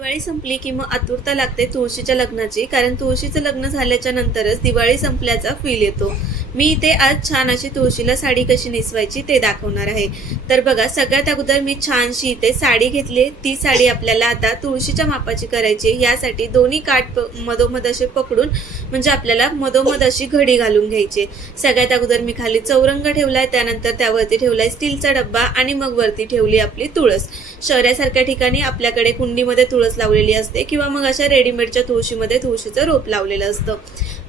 दिवाळी संपली की मग आतुरता लागते तुळशीच्या लग्नाची कारण तुळशीचं लग्न झाल्याच्या नंतरच दिवाळी संपल्याचा फील येतो. मी इथे आज छान अशी तुळशीला साडी कशी नेसवायची ते दाखवणार आहे. तर बघा सगळ्यात अगोदर मी छानशी इथे साडी घेतली ती साडी आपल्याला आता तुळशीच्या मापाची करायची यासाठी दोन्ही काठ प- मधोमध असे पकडून म्हणजे आपल्याला मधोमध अशी घडी घालून घ्यायची सगळ्यात अगोदर मी खाली चौरंग ठेवलाय त्यानंतर त्यावरती ठेवलाय स्टीलचा डब्बा आणि मग वरती ठेवली आपली तुळस. शहरासारख्या ठिकाणी आपल्याकडे कुंडीमध्ये तुळस लावलेली असते किंवा मग अशा रेडीमेडच्या तुळशीमध्ये तुळशीचं रोप लावलेलं असतं.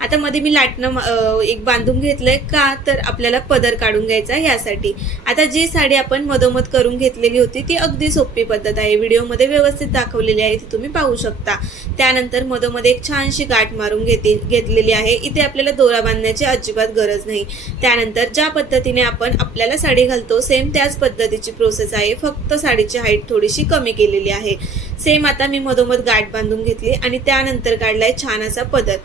आता मध्ये मी लाटणं एक बांधून घेतलंय का तर आपल्याला पदर काढून घ्यायचा यासाठी. आता जी साडी आपण मधोमध करून घेतलेली होती ती अगदी सोपी पद्धत आहे. व्हिडिओमध्ये व्यवस्थित दाखवलेली आहे ती तुम्ही पाहू शकता. त्यानंतर मधोमध एक छानशी गाठ मारून घेते घेतलेली आहे. इथे आपल्याला दोरा बांधण्याची अजिबात गरज नाही. त्यानंतर ज्या पद्धतीने आपण आपल्याला साडी घालतो सेम त्याच पद्धतीची प्रोसेस आहे. फक्त साडीची हाईट थोडीशी कमी केलेली आहे. सेम आता मी मधोमध गाठ बांधून घेतली आणि त्यानंतर काढलाय छान असा पदर.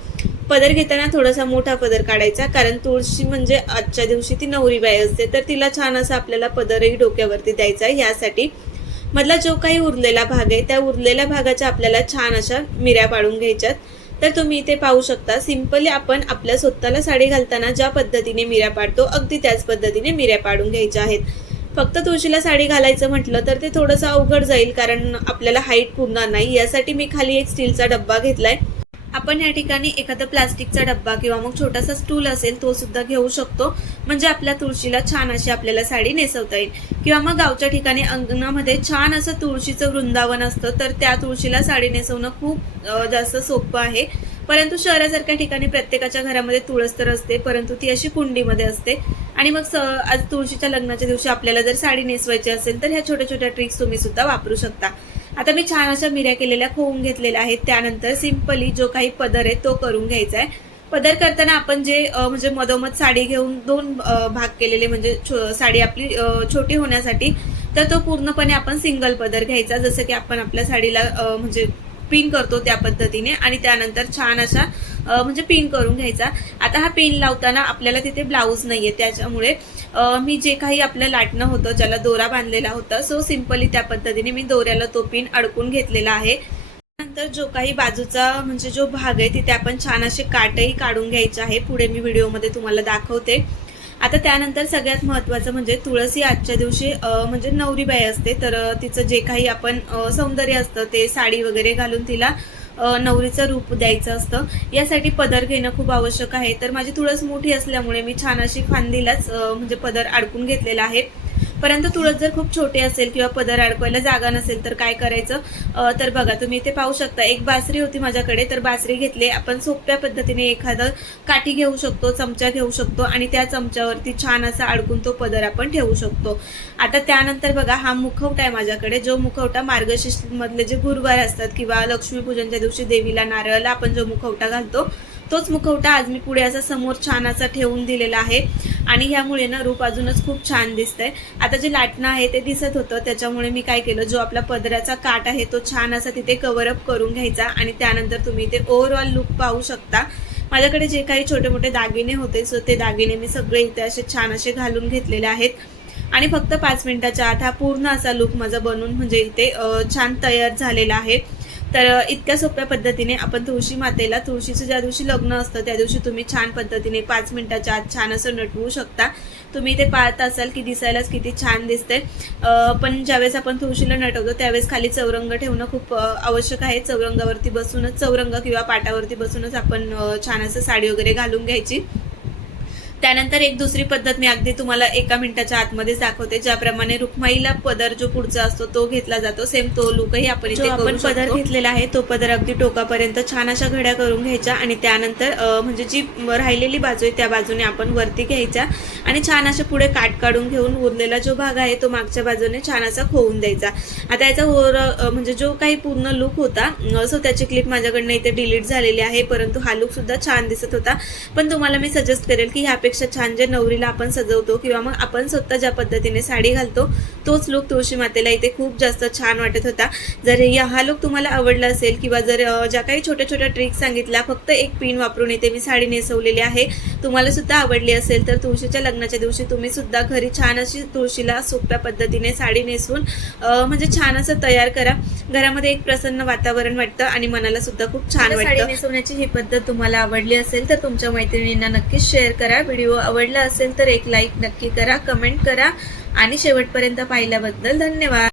पदर घेताना थोडासा मोठा पदर काढायचा कारण तुळशी म्हणजे आजच्या दिवशी ती नवरी बाई असते तर तिला छान असा आपल्याला पदरही डोक्यावरती द्यायचा यासाठी. मधला जो काही उरलेला भाग आहे त्या उरलेल्या भागाच्या आपल्याला छान अशा मिऱ्या पाडून घ्यायच्यात. तर तुम्ही इथे पाहू शकता सिम्पली आपण आपल्या स्वतःला साडी घालताना ज्या पद्धतीने मिऱ्या पाडतो अगदी त्याच पद्धतीने मिऱ्या पाडून घ्यायच्या आहेत. फक्त तुळशीला साडी घालायचं म्हटलं तर ते थोडंसं अवघड जाईल कारण आपल्याला हाईट पुरणार नाही. यासाठी मी खाली एक स्टीलचा डब्बा घेतलाय. आपण या ठिकाणी एखादा प्लास्टिकचा डब्बा किंवा मग छोटासा स्टूल असेल तो सुद्धा घेऊ शकतो. म्हणजे आपल्या तुळशीला छान अशी आपल्याला साडी नेसवता येईल. किंवा मग गावच्या ठिकाणी अंगणामध्ये छान असं तुळशीचं वृंदावन असतं तर त्या तुळशीला साडी नेसवणं खूप जास्त सोपं आहे. परंतु शहरासारख्या ठिकाणी प्रत्येकाच्या घरामध्ये तुळस तर असते परंतु ती अशी कुंडीमध्ये असते. आणि मग स आज तुळशीच्या लग्नाच्या दिवशी आपल्याला जर साडी नेसवायची असेल तर ह्या छोट्या छोट्या ट्रिक्स तुम्ही सुद्धा वापरू शकता. आता मी छान अशा मिऱ्या केलेल्या खोवून घेतलेल्या आहेत. त्यानंतर सिम्पली जो काही पदर आहे तो करून घ्यायचा आहे. पदर करताना आपण जे म्हणजे मधोमध साडी घेऊन दोन भाग केलेले म्हणजे छो- साडी आपली छोटी होण्यासाठी तर तो पूर्णपणे आपण सिंगल पदर घ्यायचा. जसं की आपण आपल्या साडीला म्हणजे पिन करतो त्या पद्धतीने. आणि त्यानंतर छान अशा म्हणजे पिन करून घ्यायचा. आता हा पिन लावताना आपल्याला तिथे ब्लाऊज नाहीये. त्याच्यामुळे मी जे काही आपलं लाटणं होतं ज्याला दोरा बांधलेला होता सो सिम्पली त्या पद्धतीने मी दोऱ्याला तो पिन अडकून घेतलेला आहे. नंतर जो काही बाजूचा म्हणजे जो भाग आहे तिथे आपण छान असे काटही काढून घ्यायचे आहे. पुढे मी व्हिडिओमध्ये तुम्हाला दाखवते. आता त्यानंतर सगळ्यात महत्त्वाचं म्हणजे तुळस ही आजच्या दिवशी म्हणजे नवरी बाई असते. तर तिचं जे काही आपण सौंदर्य असतं ते साडी वगैरे घालून तिला नवरीचं रूप द्यायचं असतं. यासाठी पदर घेणं खूप आवश्यक आहे. तर माझी तुळस मोठी असल्यामुळे मी छान अशी फांदीलाच म्हणजे पदर अडकून घेतलेला आहे. परंतु तुळस जर खूप छोटे असेल किंवा पदर अडकवायला जागा नसेल तर काय करायचं? तर बघा तुम्ही इथे पाहू शकता एक बासरी होती माझ्याकडे तर बासरी घेतली. आपण सोप्या पद्धतीने एखादं काठी घेऊ शकतो चमचा घेऊ शकतो आणि त्या चमच्यावरती छान असा अडकून तो पदर आपण ठेवू शकतो. आता त्यानंतर बघा हा मुखवटा आहे माझ्याकडे. जो मुखवटा मार्गशीर्ष मधले जे गुरुवार असतात किंवा लक्ष्मीपूजनच्या दिवशी देवीला नारळाला आपण जो मुखवटा घालतो तोच मुखवटा आज मी पुढे असा समोर छान असा ठेवून दिलेला आहे. आणि ह्यामुळे ना रूप अजूनच खूप छान दिसतंय. आता जे लाटणं आहे ते दिसत होतं त्याच्यामुळे मी काय केलं जो आपला पदराचा काट आहे तो छान असा तिथे कव्हरअप करून घ्यायचा आणि त्यानंतर तुम्ही ते ओव्हरऑल लुक पाहू शकता. माझ्याकडे जे काही छोटे मोठे दागिने होते सो ते दागिने मी सगळे इथे असे छान असे घालून घेतलेले आहेत. आणि फक्त पाच मिनिटाच्या आत हा पूर्ण असा लुक माझा बनून म्हणजे इथे छान तयार झालेला आहे. तर इतक्या सोप्या पद्धतीने आपण तुळशी मातेला तुळशीचं ज्या दिवशी लग्न असतं त्या दिवशी तुम्ही छान पद्धतीने पाच मिनिटाच्या आत छान असं नटवू शकता. तुम्ही ते पाहत असाल की दिसायलाच किती छान दिसते पण ज्यावेळेस आपण तुळशीला नटवतो त्यावेळेस खाली चौरंग ठेवणं खूप आवश्यक आहे. चौरंगावरती बसूनच चौरंग किंवा पाटावरती बसूनच आपण छान असं साडी वगैरे घालून घ्यायची. त्यानंतर एक दुसरी पद्धत मी अगदी तुम्हाला एका मिनिटाच्या आतमध्येच दाखवते ज्याप्रमाणे रुक्माईला पदर जो पुढचा असतो तो घेतला जातो. सेम तो लुकही आपण इथे आपण पदर घेतलेला आहे तो पदर अगदी टोकापर्यंत छान अशा घड्या करून घ्यायच्या आणि त्यानंतर म्हणजे जी राहिलेली बाजू आहे त्या बाजूने आपण वरती घ्यायच्या आणि छान अशा पुढे काट काढून घेऊन उरलेला जो भाग आहे तो मागच्या बाजूने छान असा खोवून द्यायचा. आता याचा ओर म्हणजे जो काही पूर्ण लुक होता सो त्याची क्लिप माझ्याकडनं इथे डिलीट झालेली आहे परंतु हा लुक सुद्धा छान दिसत होता. पण तुम्हाला मी सजेस्ट करेल की ह्यापेक्षा त्यापेक्षा छान जे नवरीला आपण सजवतो किंवा मग आपण स्वतः ज्या पद्धतीने साडी घालतो तोच लुक तुळशी मातेला इथे खूप जास्त छान वाटत होता. जर या हा लुक तुम्हाला आवडला असेल किंवा जर ज्या काही छोट्या छोट्या ट्रिक्स सांगितल्या फक्त एक पिन वापरून इथे मी साडी नेसवलेली आहे तुम्हाला सुद्धा आवडली असेल तर तुळशीच्या लग्नाच्या दिवशी तुम्ही सुद्धा घरी छान अशी तुळशीला सोप्या पद्धतीने साडी नेसवून अ, म्हणजे छान असं तयार करा. घरामध्ये एक प्रसन्न वातावरण वाटतं आणि मनाला सुद्धा खूप छान वाटतं साडी नेसवण्याची ही पद्धत तुम्हाला आवडली असेल तर तुमच्या मैत्रिणींना नक्कीच शेअर करा. व्हिडिओ आवडला असेल तर एक लाईक नक्की करा कमेंट करा आणि शेवटपर्यंत पाहिल्याबद्दल धन्यवाद.